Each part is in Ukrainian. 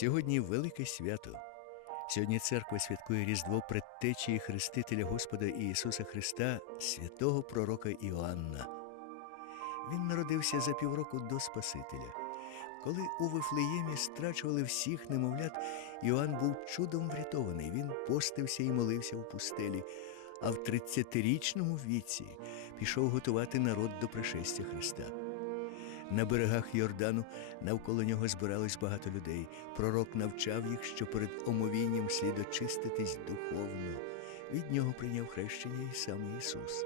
Сьогодні велике свято. Сьогодні церква святкує Різдво предтечії Хрестителя Господа Ісуса Христа, святого пророка Іоанна. Він народився за півроку до Спасителя. Коли у Вифлеємі страчували всіх немовлят, Іоанн був чудом врятований. Він постився і молився у пустелі, а в 30-річному віці пішов готувати народ до пришестя Христа. На берегах Йордану навколо нього збиралось багато людей. Пророк навчав їх, що перед омовінням слід очиститись духовно. Від нього прийняв хрещення і сам Ісус.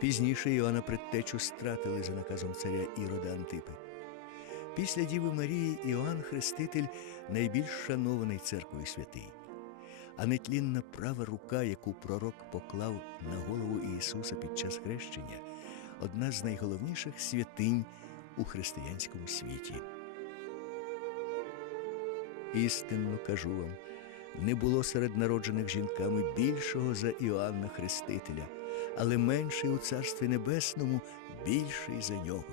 Пізніше Іоанна предтечу стратили за наказом царя Ірода Антипи. Після Діви Марії Іоанн Хреститель найбільш шанований церквою святий. А нетлінна права рука, яку пророк поклав на голову Ісуса під час хрещення, одна з найголовніших святинь у християнському світі. Істинно кажу вам, не було серед народжених жінками більшого за Іоанна Хрестителя, але менший у Царстві Небесному більший за нього.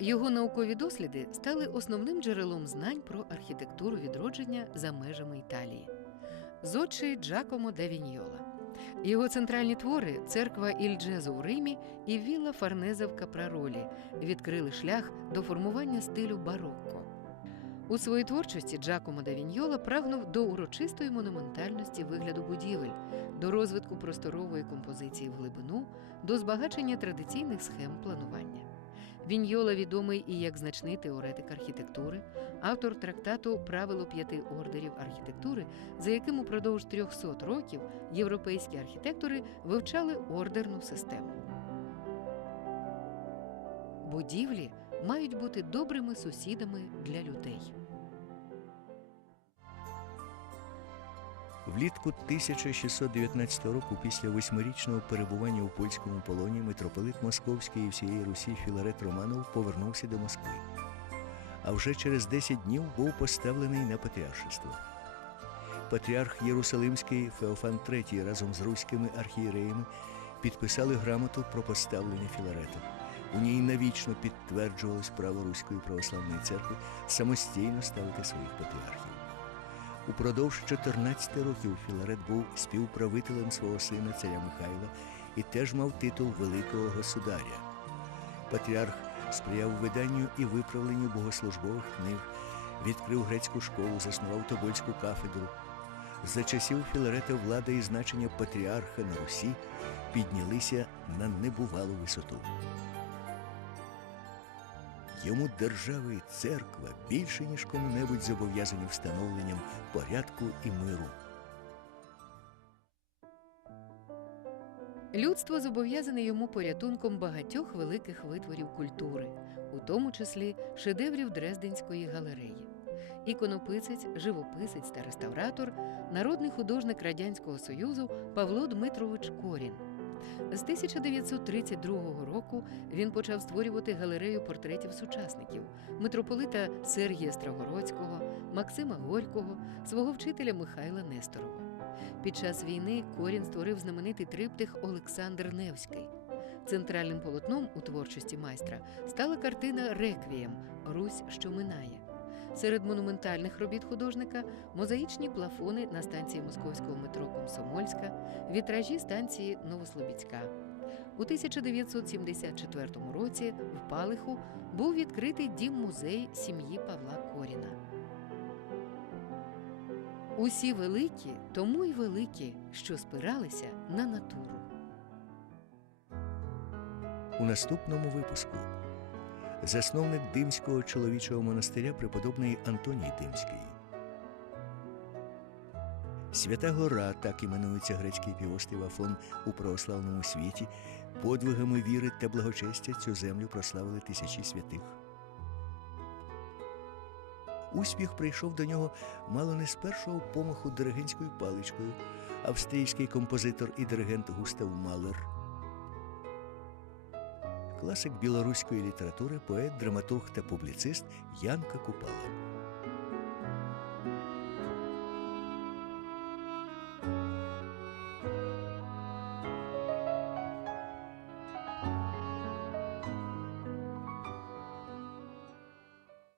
Його наукові досліди стали основним джерелом знань про архітектуру відродження за межами Італії. Зодчий Джакомо де Віньйола. Його центральні твори церква Іль Джезо в Римі і Вілла Фарнезе в Капраролі відкрили шлях до формування стилю барокко. У своїй творчості Джакомо да прагнув до урочистої монументальності вигляду будівель, до розвитку просторової композиції в глибину, до збагачення традиційних схем планування. Віньйола відомий і як значний теоретик архітектури, автор трактату Правило п'яти ордерів архітектури, за яким упродовж 300 років європейські архітектори вивчали ордерну систему. Будівлі мають бути добрими сусідами для людей. Влітку 1619 року, після восьмирічного перебування у польському полоні, митрополит Московський і всієї Русі Філарет Романов повернувся до Москви. А вже через 10 днів був поставлений на патріаршество. Патріарх Єрусалимський Феофан III разом з руськими архієреями підписали грамоту про поставлення Філарета. У ній навічно підтверджувалось право Руської православної церкви самостійно ставити своїх патріархів. Упродовж 14 років Філарет був співправителем свого сина царя Михайла і теж мав титул Великого Государя. Патріарх сприяв виданню і виправленню богослужбових книг, відкрив грецьку школу, заснував Тобольську кафедру. За часів Філарета влада і значення патріарха на Русі піднялися на небувалу висоту. Йому держава і церква більше, ніж кому-небудь зобов'язані встановленням порядку і миру. Людство зобов'язане йому порятунком багатьох великих витворів культури, у тому числі шедеврів Дрезденської галереї. Іконописець, живописець та реставратор, народний художник Радянського Союзу Павло Дмитрович Корін. З 1932 року він почав створювати галерею портретів сучасників митрополита Сергія Строгородського, Максима Горького, свого вчителя Михайла Несторова. Під час війни Корін створив знаменитий триптих Олександр Невський. Центральним полотном у творчості майстра стала картина Реквієм Русь, що минає. Серед монументальних робіт художника мозаїчні плафони на станції московського метро Комсомольська, вітражі станції Новослобідська. У 1974 році в Палиху був відкритий дім-музей сім'ї Павла Коріна. Усі великі, тому й великі, що спиралися на натуру. У наступному випуску засновник Димського чоловічого монастиря преподобний Антоній Димський. Свята Гора, так іменується грецький півострів Афон у православному світі, подвигами віри та благочестя цю землю прославили тисячі святих. Успіх прийшов до нього мало не з першого помаху диригентською паличкою, австрійський композитор і диригент Густав Малер. Класик білоруської літератури, поет, драматург та публіцист Янка Купала.